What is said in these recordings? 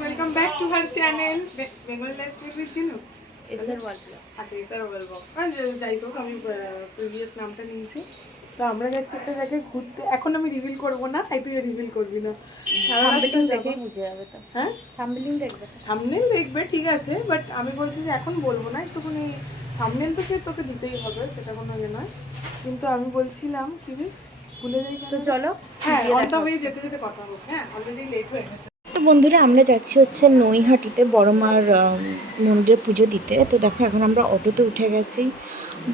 welcome back to her channel. Bengal lifestyle চিনো? SR world blog. আচ্ছা SR world blog. যাই হোক আমি প্রিভিয়াস নামটা নিয়েছি। তো আমরা যাচ্ছি একটা জায়গায় ঘুরতে। এখন আমি রিভিল করব না, তাই তুই রিভিল করবি না। থাম্বনেল দেখেই বুঝে যাবে তো। হ্যাঁ থাম্বনেল দেখবে, থাম্বনেল দেখবে, ঠিক আছে, বাট আমি বলছি যে এখন বলবো না, একটুখানি থাম্বনেল তো সে তোকে দিতেই হবে, সেটা কোনো ইয়ে নয়। কিন্তু আমি বলছিলাম কি বেশ ভুলে যাই। তো চলো, হ্যাঁ অন দ্য ওয়ে যেতে যেতে কথা হোক। হ্যাঁ অলরেডি লেট হয়ে গেছে। তো বন্ধুরা আমরা যাচ্ছি হচ্ছে নৈহাটিতে বড়মার মন্দিরে পুজো দিতে। তো দেখো এখন আমরা অটোতে উঠে গেছি,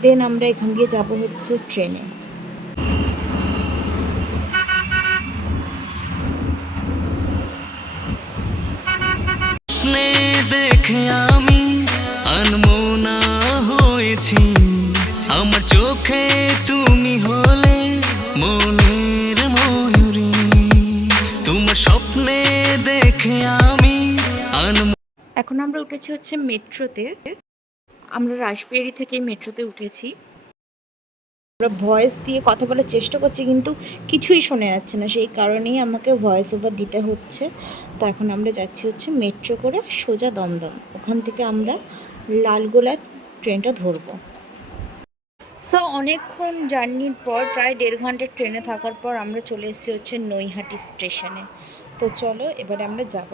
দেন আমরা এখান দিয়ে যাব হচ্ছে ট্রেনে। দেখে আমি আনমনা হয়েছি, আমার চোখে তুমি হলে মনের ময়ূরী, তোমার স্বপ্নে দেখে আমি এখন আমরা উঠেছি হচ্ছে মেট্রোতে। আমরা রাসবিহারি থেকে মেট্রোতে উঠেছি। আমরা ভয়েস দিয়ে কথা বলার চেষ্টা করছি কিন্তু কিছুই শোনা যাচ্ছে না, সেই কারণেই আমাকে ভয়েস ওভার দিতে হচ্ছে। তো এখন আমরা যাচ্ছি হচ্ছে মেট্রো করে সোজা দমদম, ওখান থেকে আমরা লালগোলা ট্রেনটা ধরবো। সো অনেকক্ষণ জার্নির পর, প্রায় 1.5 ঘন্টার ট্রেনে থাকার পর আমরা চলে এসেছি হচ্ছে নৈহাটি স্টেশনে। তো চলো এবারে আমরা যাব।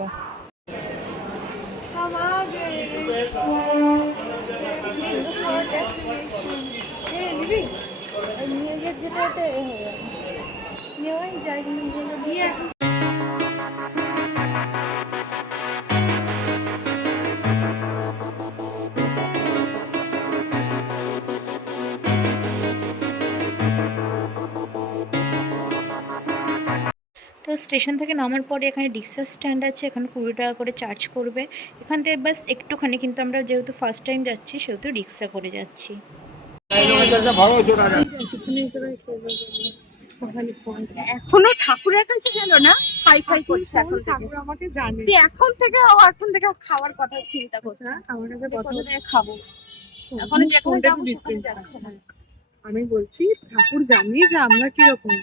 তো স্টেশন থেকে নামার পরে এখানে রিক্সা স্ট্যান্ড আছে, এখানে 20 টাকা করে চার্জ করবে। এখান থেকে বাস একটুখানি, কিন্তু আমরা যেহেতু ফার্স্ট টাইম যাচ্ছি সেহেতু রিক্সা করে যাচ্ছি। এখনো ঠাকুরের কাছে গেল না, হাই ফাই করছে। এখন ঠাকুর আমাকে জানে, এখন থেকে খাওয়ার কথা চিন্তা করছে না, কোথা থেকে খাবো। এখন যেখানে যাবো সেখানে যাচ্ছে না। আমি বলছি ঠাকুর জানি যে আমরা কিরকম,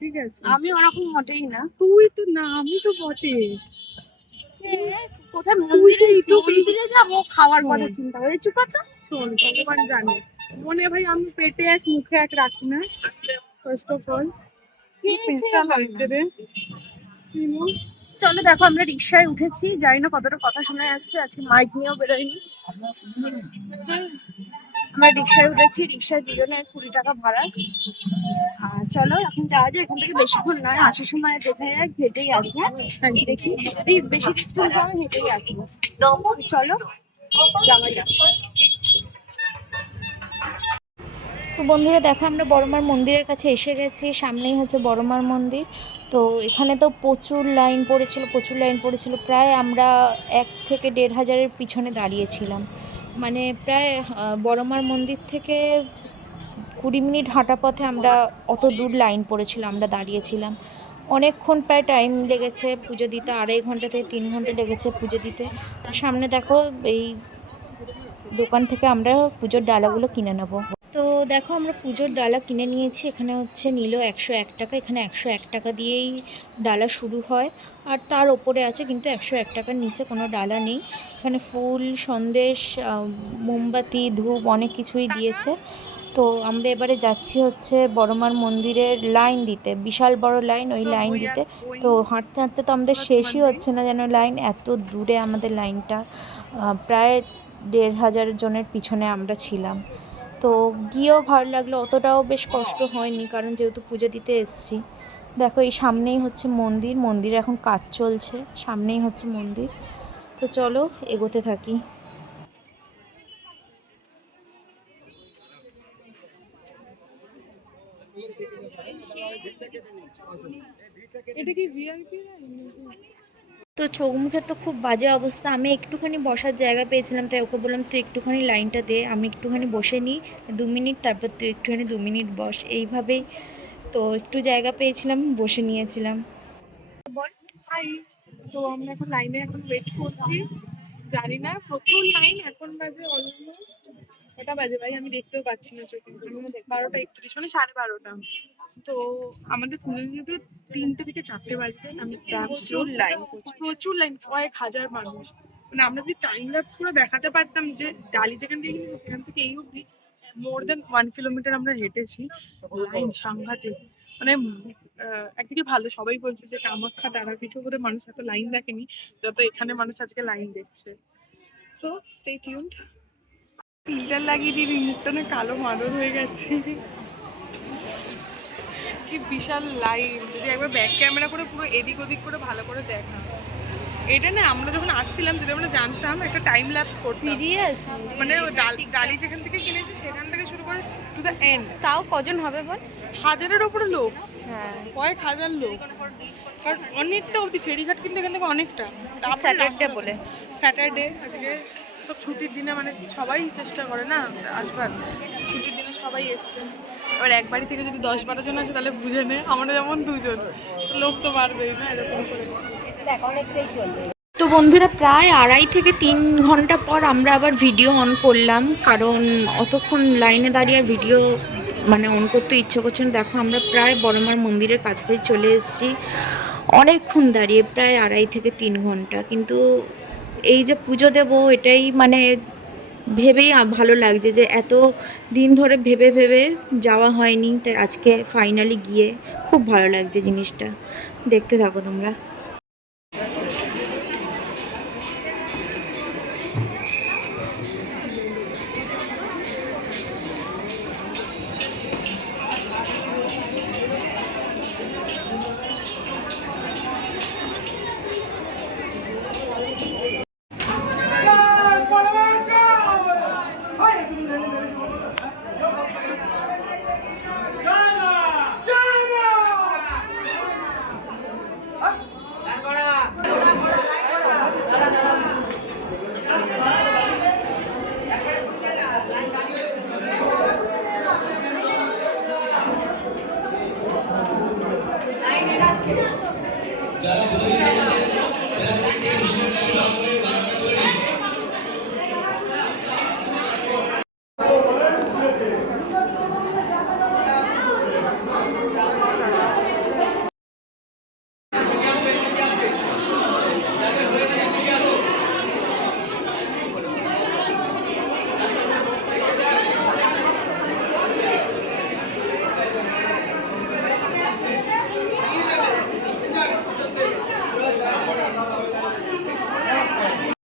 ঠিক আছে। আমি ওরকম মোটেই না। তুই তো না, আমি তো বটে। কোথায় মন্দিরে যাবো, খাওয়ার কথা চিন্তা করে চুপ তো। শোন, ভগবান জানে, মনে ভাই আমি পেটে এক মুখে এক রাখি না। ফার্স্ট অফ অল পেঁচা লাগছে রে। চলো দেখো আমরা রিক্সায় উঠেছি, জানি না কতটা কথা শোনা যাচ্ছে, আজকে মাইক নিয়েও বেরোয়নি। আমরা রিক্সায় উঠেছি, রিক্সায় দুজনের 20 টাকা ভাড়া। চলো এখন যাওয়া যায়, এখান থেকে বেশিক্ষণ নয়, আসার সময় দেখে যায় হেঁটেই আসবো। দেখি যদি বেশি ডিস্টেন্স হয় হেঁটেই আসবো। চলো যাওয়া যাক। তো বন্ধুরা দেখো আমরা বড়মার মন্দিরের কাছে এসে গেছি, সামনেই হচ্ছে বড়মার মন্দির। তো এখানে তো প্রচুর লাইন পড়েছিল, প্রায় আমরা 1 থেকে 1.5 হাজারের পিছনে দাঁড়িয়েছিলাম। মানে প্রায় বড়মার মন্দির থেকে 20 মিনিট হাঁটা পথে আমরা অত দূর লাইন পড়েছিল, আমরা দাঁড়িয়েছিলাম অনেকক্ষণ, প্রায় টাইম লেগেছে পুজো দিতে, 2.5 ঘন্টা থেকে 3 ঘন্টা লেগেছে পুজো দিতে। তো সামনে দেখো এই দোকান থেকে আমরা পুজোর ডালাগুলো কিনে নেব। তো দেখো আমরা পুজোর ডালা কিনে নিয়েছি, এখানে হচ্ছে নিল 101 টাকা। এখানে 101 টাকা দিয়েই ডালা শুরু হয়, আর তার ওপরে আছে কিন্তু 101 টাকার নিচে কোনো ডালা নেই। এখানে ফুল, সন্দেশ, মোমবাতি, ধূপ অনেক কিছুই দিয়েছে। তো আমরা এবারে যাচ্ছি হচ্ছে বড়মার মন্দিরের লাইন দিতে, বিশাল বড় লাইন, ওই লাইন দিতে। তো হাঁটতে হাঁটতে তো আমাদের শেষই হচ্ছে না, যেন লাইন এত দূরে আমাদের লাইনটা, প্রায় 1.5 হাজার জনের পিছনে আমরা ছিলাম। তো গিয়েও ভালো লাগলো, অতটাও বেশ কষ্ট হয়নি, কারণ যেহেতু পুজো দিতে এসেছি। দেখো এই সামনেই হচ্ছে মন্দির এখন কাজ চলছে, সামনেই হচ্ছে মন্দির। তো চলো এগোতে থাকি। এটা কি ভিআইপি? তো চোখ মুখের তো খুব বাজে অবস্থা, আমি একটুখানি বসার জায়গা পেয়েছিলাম, তাই ওকে বললাম তুই একটুখানি লাইনটা দে, আমি একটুখানি বসে নিই 2 মিনিট, তারপর তুই একটুখানি 2 মিনিট বস, এইভাবেই। তো একটু জায়গা পেয়েছিলাম, বসে নিয়েছিলাম। তো আমরা এখন লাইনে ওয়েট করছি, জানি না প্রচুর লাইন, এখন বাজে অলমোস্ট কটা বাজে ভাই আমি দেখতেও পাচ্ছি না চোখে, 12টা 31 মানে 12:30। তো আমাদের কুলঞ্জিদের 3টে থেকে 4টে বাজবে। আমি প্রচুর লাইন, প্রচুর লাইন, কয়েক হাজার মানুষ। মানে আমরা যদি টাইম ল্যাপস করে দেখাতে পারতাম যে ডালি যেখান থেকে গেছি সেখান থেকে এই অবধি মোর দেন 1 কিলোমিটার আমরা হেঁটেছি। লাইন সাংঘাতিক। মানে একদিকে ভালো, সবাই বলছে যে কামাখ্যা তারাপীঠে বোধহয় মানুষ এত লাইন দেখেনি যত এখানে মানুষ আজকে লাইন দেখছে। So stay tuned. ফিল্টার লাগিয়ে দিয়ে মুখটা না কালো মাদর হয়ে গেছে। কি বিশাল লাইন, যদি একবার ব্যাক ক্যামেরা করে পুরো এদিক ওদিক করে ভালো করে দেখা। এটা না আমরা যখন আসছিলাম, যদি আমরা জানতাম একটা টাইম ল্যাপস করতাম। মানে ডালি যেখান থেকে কিনেছি সেখান থেকে শুরু করে টু দ্য এন্ড। তাও কজন হবে বল? 1000-এর ওপরে লোক, হ্যাঁ, কয়েক হাজার লোক। কারণ অনেকটা অবধি ফেরিঘাট কিন্তু এখান থেকে অনেকটা। স্যাটারডে বলে, স্যাটারডে আজকে সব ছুটির দিনে, মানে সবাই চেষ্টা করে না আসবার, ছুটির দিনে সবাই এসছে। এবার এক বাড়ি থেকে যদি 10-12 জন আছে তাহলে বুঝে নে, আমরা যেমন 2 জন, লোক তো বাড়বেই না এরকম করে। তো বন্ধুরা প্রায় 2.5 থেকে 3 ঘন্টা পর আমরা আবার ভিডিও অন করলাম, কারণ অতক্ষণ লাইনে দাঁড়িয়ে আর ভিডিও মানে অন করতে ইচ্ছে করছে না। দেখো আমরা প্রায় বড়মার মন্দিরের কাছাকাছি চলে এসেছি, অনেকক্ষণ দাঁড়িয়ে, প্রায় 2.5 থেকে 3 ঘন্টা। কিন্তু এই যে পুজো দেবো এটাই মানে ভেবেই ভালো লাগছে যে এত দিন ধরে ভেবে ভেবে যাওয়া হয়নি, তাই আজকে ফাইনালি গিয়ে খুব ভালো লাগছে জিনিসটা। দেখতে থাকো তোমরা।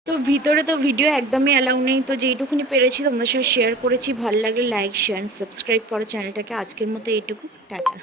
তো ভিতরে তো ভিডিও একদমই অ্যালাউ নেই, তো যেইটুকুনি পেরেছি তোমাদের সাথে শেয়ার করেছি। ভালো লাগলে লাইক শেয়ার সাবস্ক্রাইব করো চ্যানেলটাকে। আজকের মতো এইটুকু, টাটা।